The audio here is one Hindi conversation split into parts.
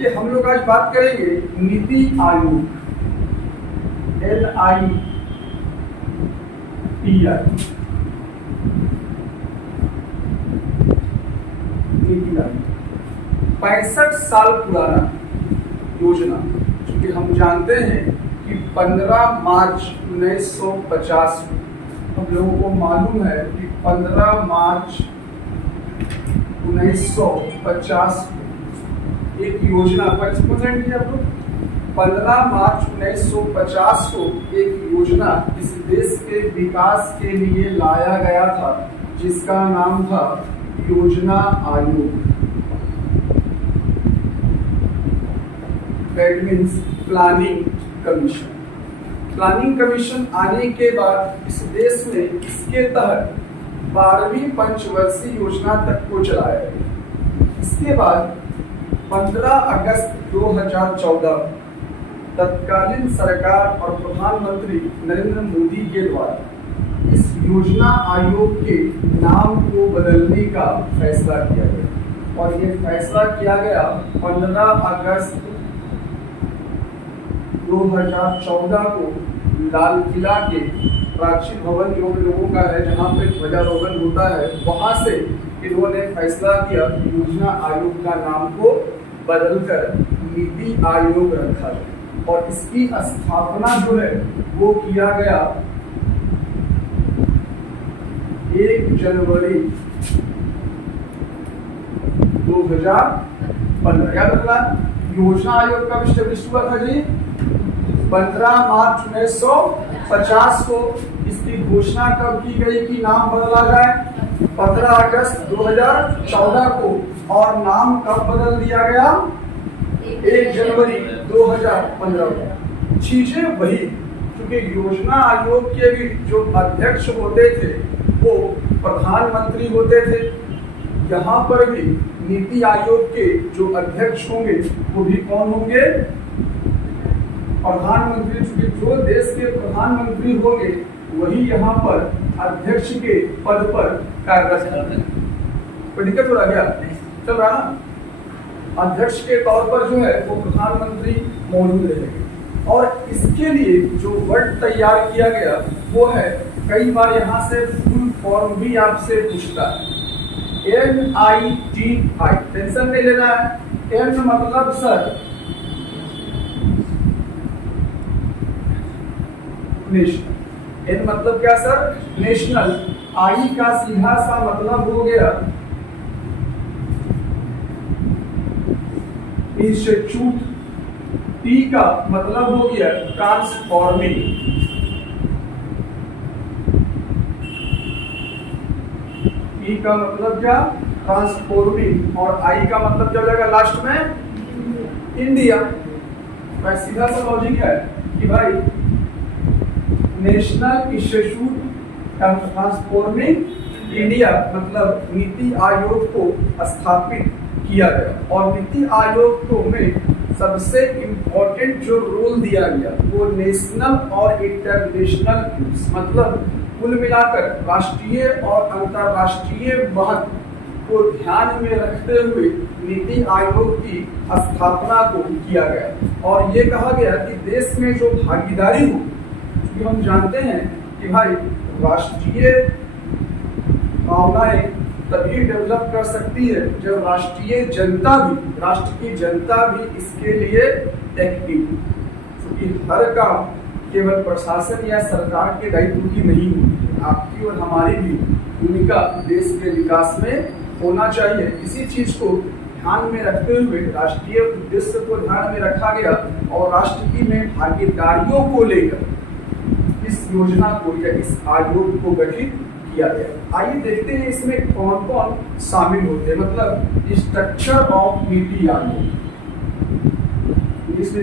देखिए हम लोग आज बात करेंगे नीति आयोग, NITI। नीति आयोग 65 साल पुराना योजना, क्योंकि हम जानते हैं कि 15 मार्च 1950 हम लोगों को मालूम है कि 15 मार्च 1950 एक योजना पार्टिसिपेंट किया आप लोग। 15 मार्च 1950 को एक योजना इस देश के विकास के लिए लाया गया था, जिसका नाम था योजना आयोग। That means planning commission. Planning commission आने के बाद इस देश में इसके तहत 12वीं पंचवर्षीय योजना तक को चलाया गया। इसके बाद 15 अगस्त 2014 तत्कालीन सरकार और प्रधानमंत्री नरेंद्र मोदी के द्वारा इस योजना आयोग के नाम को बदलने का फैसला किया गया, और ये फैसला किया गया 15 अगस्त 2014 को लाल किला के प्राचीन भवन जो लोगों का है, जहाँ पे ध्वजारोहण होता है, वहां से इन्होंने फैसला किया योजना आयोग का नाम को बदलकर नीति आयोग रखा गया, और इसकी स्थापना जो है वो किया गया 1 जनवरी 2015। याद रखना, योजना आयोग का स्टैब्लिश हुआ था जी 15 मार्च 1950 को। इसकी घोषणा कब की गई कि नाम बदला जाए? 15 अगस्त 2014 को। और नाम कब बदल दिया गया? 1 जनवरी 2015 को। चीजें वही, क्योंकि योजना आयोग के भी जो अध्यक्ष होते थे वो प्रधानमंत्री होते थे। यहाँ पर भी नीति आयोग के जो अध्यक्ष होंगे वो भी कौन होंगे? प्रधानमंत्री। चूंकि जो देश के प्रधानमंत्री होंगे वही यहाँ पर अध्यक्ष के पद पर कार्यरत करते हैं। कोई दिक्कत हो रहा क्या? चल रहा ना? अध्यक्ष के तौर पर जो है वो प्रधानमंत्री मौजूद रहेंगे। और इसके लिए जो वर्ड तैयार किया गया वो है, कई बार यहाँ से फुल फॉर्म भी आपसे पूछता है, NITI। टेंशन नहीं लेना है। N मतलब सर नेशनल, N मतलब क्या सर? नेशनल। I का सीधा सा मतलब हो गया इंस्टीट्यूट। T का मतलब हो गया ट्रांसफॉर्मिंग। T का मतलब क्या? ट्रांसफॉर्मिंग। और I का मतलब क्या हो जाएगा लास्ट में? इंडिया। भाई सीधा सा लॉजिक है कि भाई नेशनल इंस्टीट्यूट ट्रांसफॉर्मिंग इंडिया मतलब नीति आयोग को स्थापित किया गया। और नीति आयोग को में सबसे इम्पोर्टेंट जो रोल दिया गया वो नेशनल और इंटरनेशनल मतलब कुल मिलाकर राष्ट्रीय और अंतर्राष्ट्रीय महत्व को ध्यान में रखते हुए नीति आयोग की स्थापना को किया गया। और ये कहा गया कि देश में जो भागीदारी हो, हम जानते हैं कि भाई राष्ट्रीय भावनाएं तभी डेवलप कर सकती है जब राष्ट्रीय जनता भी, राष्ट्र की जनता भी इसके लिए एक्टिव। क्योंकि हर काम केवल प्रशासन या सरकार के दायित्व की नहीं होती, आपकी और हमारी भी भूमिका देश के विकास में होना चाहिए। इसी चीज को ध्यान में रखते हुए राष्ट्रीय उद्देश्य को ध्यान में रखा गया और राष्ट्र की में भागीदारियों को लेकर इस योजना को या इस आयोग को गठित किया गया। आइए देखते हैं इसमें कौन कौन शामिल होते हैं, मतलब स्ट्रक्चर ऑफ नीति आयोग। इसमें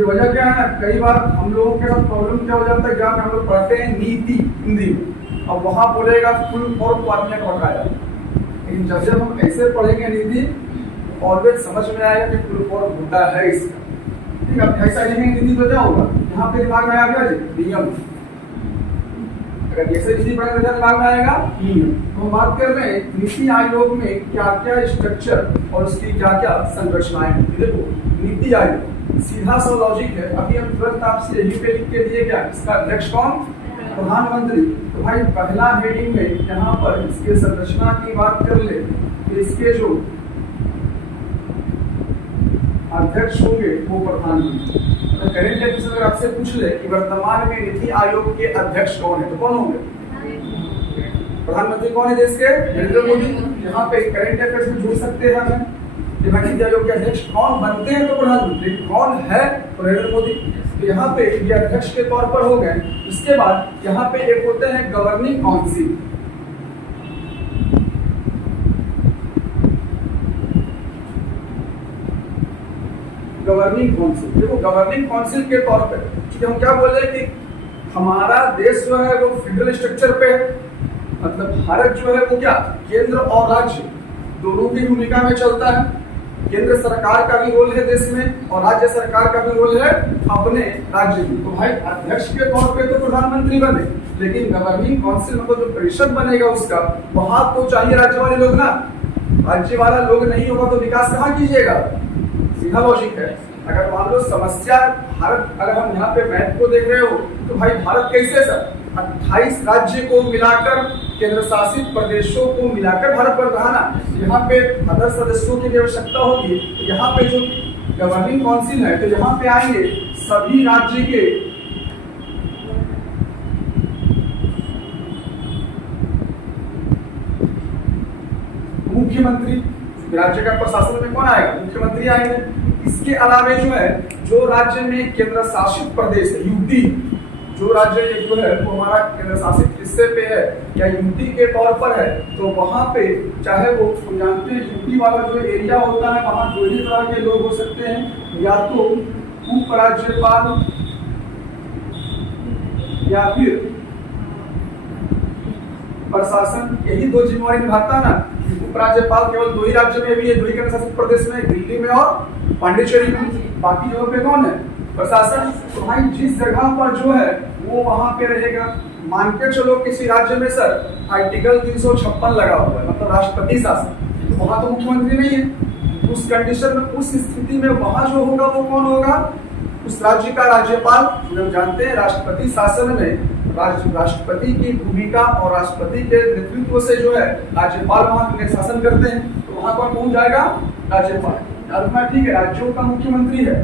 वजह क्या है ना, कई बार हम लोगों के साथ प्रॉब्लम क्या हो जाता है, जहाँ हम लोग पढ़ते हैं नीति हिंदी में और वहां बोलेगा फुल फॉर्म को आदमी पढ़ाया, लेकिन जब हम ऐसे पढ़ेंगे नीति ऑलवेज समझ में आएगा कि फुल फॉर्म होता है इसका। ठीक है, ऐसा लिखेंगे नीति तो क्या होगा, यहाँ पे दिमाग में आ गया नियम। अगर जैसे नीति प्रबंधन विभाग में आएगा तो हम बात कर रहे हैं नीति आयोग में क्या क्या स्ट्रक्चर और उसकी क्या क्या संरचनाएं हैं। देखो नीति आयोग सीधा सा लॉजिक है, अभी हम तुरंत आपसे यही पे लिख के दिए क्या, इसका अध्यक्ष कौन, प्रधानमंत्री। तो भाई पहला हेडिंग में यहाँ पर इसके संरचना की बात कर ले तो इसके जो अध्यक्ष होंगे वो प्रधानमंत्री। तो करेंट अफेयर्स अगर आपसे पूछ ले कि वर्तमान में नीति आयोग के अध्यक्ष कौन है तो कौन होंगे, प्रधानमंत्री। कौन है देश के, नरेंद्र मोदी। यहाँ पे करेंट अफेयर्स में जोड़ सकते हैं हमें कि नीति आयोग के अध्यक्ष कौन बनते हैं तो प्रधानमंत्री, कौन है तो नरेंद्र मोदी। तो यहाँ पे ये अध्यक्ष के तौर पर हो गए। इसके बाद यहाँ पे एक होते हैं गवर्निंग काउंसिल। गवर्निंग काउंसिल, देखो गवर्निंग काउंसिल के तौर पर हम क्या बोल रहे हैं कि हमारा देश जो है वो फेडरल स्ट्रक्चर पे है, मतलब भारत जो है वो क्या केंद्र और राज्य दोनों की भूमिका में चलता है। केंद्र सरकार का भी रोल है देश में और राज्य सरकार का भी रोल है अपने राज्य में। तो भाई अध्यक्ष के तौर पे तो प्रधानमंत्री बने, लेकिन गवर्निंग काउंसिल मतलब जो परिषद बनेगा उसका वहां तो चाहिए राज्य वाले लोग ना। राज्य वाला लोग नहीं होगा तो विकास कहाँ कीजिएगा, सीधा लॉजिक है। अगर मान लो समस्या भारत, अगर हम यहाँ पे मैप को देख रहे हो तो भाई भारत कैसे सर 28 राज्य को मिलाकर केंद्र शासित प्रदेशों को मिलाकर भारत बढ़ रहा ना। यहाँ पे अदर सदस्यों की आवश्यकता होगी तो यहाँ पे जो गवर्निंग काउंसिल है तो यहाँ पे आएंगे सभी राज्य के मुख्यमंत्री। राज्य का प्रशासन में कौन आएगा, मुख्यमंत्री आएंगे। इसके अलावा जो है जो राज्य में केंद्र शासित प्रदेश है यूटी, जो राज्य जो है वो हमारा केंद्र शासित हिस्से पे है या यूटी के तौर पर है तो वहां पे चाहे वो जानते हैं यूटी वाला जो एरिया होता है वहां दो ही तरह के लोग हो सकते हैं, या तो उपराज्यपाल या फिर प्रशासन। यही दो जिम्मेवारी निभाता ना। उपराज्यपाल केवल दो ही राज्य में भी है, दो ही केंद्र शासित प्रदेश में, दिल्ली में और पांडिचेरी में। बाकी जगह पे कौन है, प्रशासन। तो भाई जिस जगह पर जो है वो वहां पे रहेगा। मान के चलो किसी राज्य में सर आर्टिकल 356 लगा हुआ है, मतलब राष्ट्रपति शासन, तो वहां तो मुख्यमंत्री नहीं है। उस कंडीशन में, उस स्थिति में वहां जो होगा वो कौन होगा, उस राज्य का राज्यपाल। हम जानते हैं राष्ट्रपति शासन में राष्ट्रपति की भूमिका और राष्ट्रपति के नेतृत्व से जो है राज्यपाल वहां शासन करते हैं, तो वहां पर कौन जाएगा, राज्यपाल। ठीक है, राज्यों का मुख्यमंत्री है,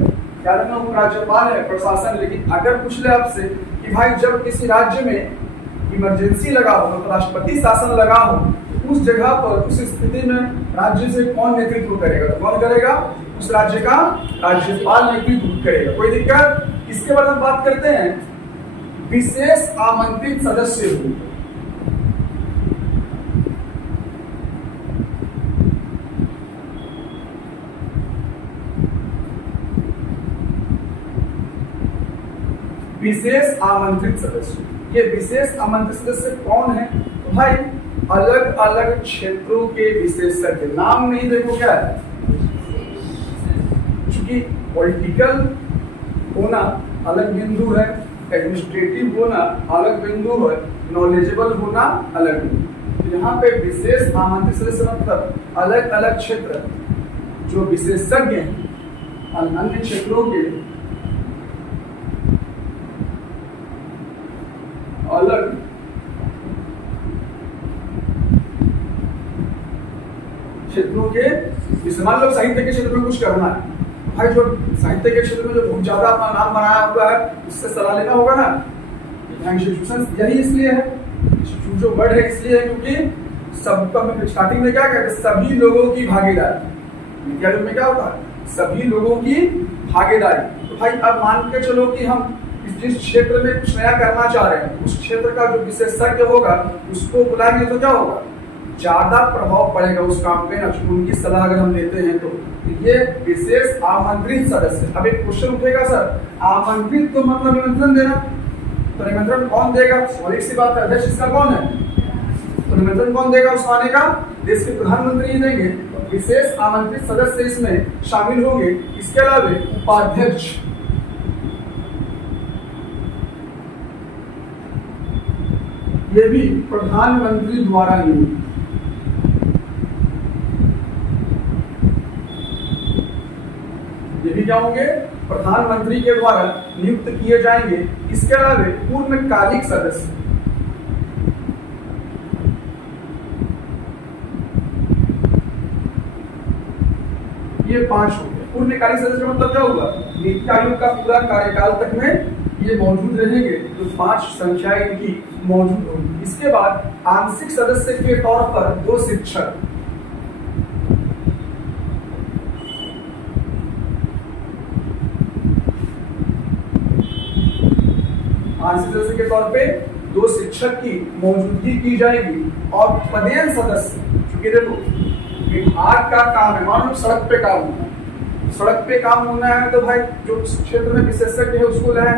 क्या रखना वो राज्यपाल है, प्रशासन। लेकिन अगर पूछ ले आपसे कि भाई जब किसी राज्य में इमरजेंसी लगा हो तो राष्ट्रपति शासन लगा हो तो उस जगह पर, उस स्थिति में राज्य से कौन नेतृत्व करेगा, तो कौन करेगा, उस राज्य का राज्यपाल नेतृत्व करेगा। कोई दिक्कत। इसके बाद हम बात करते हैं विशेष आमंत्रित सदस्य हो। विशेष आमंत्रित सदस्य, ये विशेष आमंत्रित सदस्य कौन है, तो भाई अलग अलग क्षेत्रों के विशेषज्ञ। नाम नहीं देखो क्या है, क्योंकि पॉलिटिकल होना अलग बिंदु है, एडमिनिस्ट्रेटिव होना अलग बिंदु है, नॉलेजेबल होना अलग बिंदु। तो यहाँ पे विशेष आमंत्रित सदस्य मतलब अलग अलग क्षेत्र जो विशेषज्ञ हैं अन्य क्षेत्रों के, अलग क्षेत्रों के। मान लो साहित्य के क्षेत्र में कुछ करना है, भाई जो साहित्य के क्षेत्र में जो बहुत ज्यादा अपना नाम बनाया हुआ है उससे सलाह लेना होगा ना। इंस्टीट्यूशन यही इसलिए है, जो वर्ड है इसलिए है क्योंकि सबका स्टार्टिंग में क्या कहते हैं, सभी लोगों की भागीदारी। विद्यालयों में क्या होता है, सभी लोगों की भागीदारी। तो भाई अब मान के चलो कि हम जिस क्षेत्र में कुछ नया करना चाह रहे हैं उस क्षेत्र का जो विशेषज्ञ होगा उसको बुलाएंगे तो क्या होगा, ज्यादा प्रभाव पड़ेगा उस काम पे, उनकी सलाह अगर हम लेते हैं तो। ये विशेष आमंत्रित सदस्य। अब एक क्वेश्चन उठेगा सर, आमंत्रित तो मतलब निमंत्रण देना, तो निमंत्रण कौन देगा, और एक सी बात है अध्यक्ष इसका कौन है, तो निमंत्रण कौन देगा उस आने का, देश के प्रधानमंत्री ही देंगे। विशेष आमंत्रित सदस्य इसमें शामिल होंगे। इसके अलावा उपाध्यक्ष, ये भी प्रधानमंत्री द्वारा नियुक्त। ये भी क्या होंगे? प्रधानमंत्री के द्वारा नियुक्त किए जाएंगे। इसके अलावा पूर्णकालिक सदस्य, ये 5 हो गए। पूर्णकालिक सदस्य का मतलब क्या होगा? नीति आयोग का पूरा कार्यकाल तक में ये मौजूद रहेंगे, तो 5 संख्या इनकी मौजूद होगी। इसके बाद आंशिक सदस्य के तौर पर 2 शिक्षक, आंशिक सदस्य के तौर पे 2 शिक्षक की मौजूदगी की जाएगी। और पदेन सदस्य, चूंकि देखो विभाग का काम है, मान लो सड़क पे काम होना है, सड़क पे काम होना है तो भाई जो उस क्षेत्र में विशेषज्ञ है उसको लाए,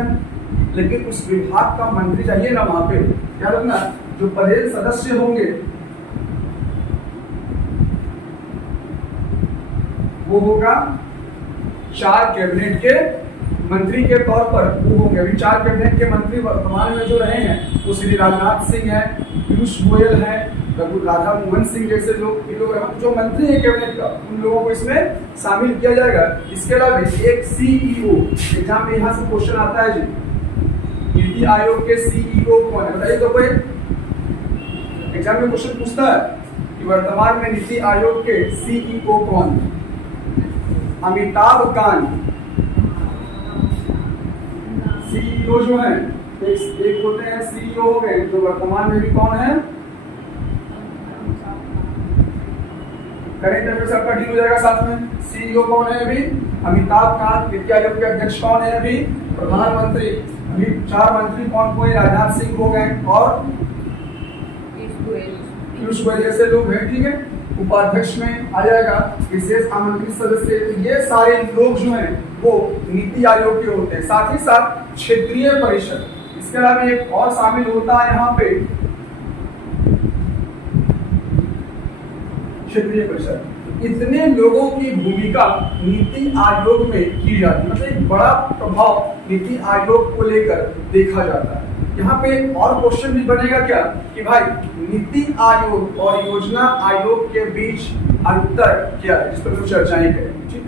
लेकिन उस विभाग का मंत्री चाहिए ना वहां पे। क्या रखना? जो पदेन सदस्य होंगे वो होगा 4 कैबिनेट के मंत्री के तौर पर वो होंगे। अभी 4 कैबिनेट के मंत्री वर्तमान में जो रहे हैं वो श्री राजनाथ सिंह है, पीयूष गोयल है, राधा मोहन सिंह जैसे लोग, ये लोग जो मंत्री है कैबिनेट का, उन लोगों को इसमें शामिल किया जाएगा। इसके अलावा एक सीईओ, एग्जाम में यहाँ से क्वेश्चन आता है जी, नीति आयोग के सीईओ कौन है? बताइए तो कोई एग्जाम में क्वेश्चन पूछता है कि वर्तमान में नीति आयोग के सीईओ कौन है? अमिताभ कांत सीईओ जो है, एक होते हैं सीईओ हो गए, तो वर्तमान में भी कौन है? करेंट अफेयर्स आपका डील हो जाएगा साथ में। सीईओ कौन है अभी? अमिताभ कांत। नीति आयोग के अध्यक्ष कौन है अभी? प्रधानमंत्री। अभी 4 मंत्री कौन कौन? राजनाथ सिंह हो गए और पीयूष गोयल जैसे लोग हैं, ठीक है। उपाध्यक्ष में आ जाएगा विशेष आमंत्रित सदस्य। ये सारे लोग जो हैं वो नीति आयोग के होते हैं। साथ ही साथ क्षेत्रीय परिषद, इसके अलावा एक और शामिल होता है यहाँ पे क्षेत्रीय परिषद। इतने लोगों की भूमिका नीति आयोग में की जाती है, मतलब एक बड़ा प्रभाव नीति आयोग को लेकर देखा जाता है। यहाँ पे और क्वेश्चन भी बनेगा क्या कि भाई नीति आयोग और योजना आयोग के बीच अंतर क्या है, इस पर हम चर्चाएं करें, ठीक है।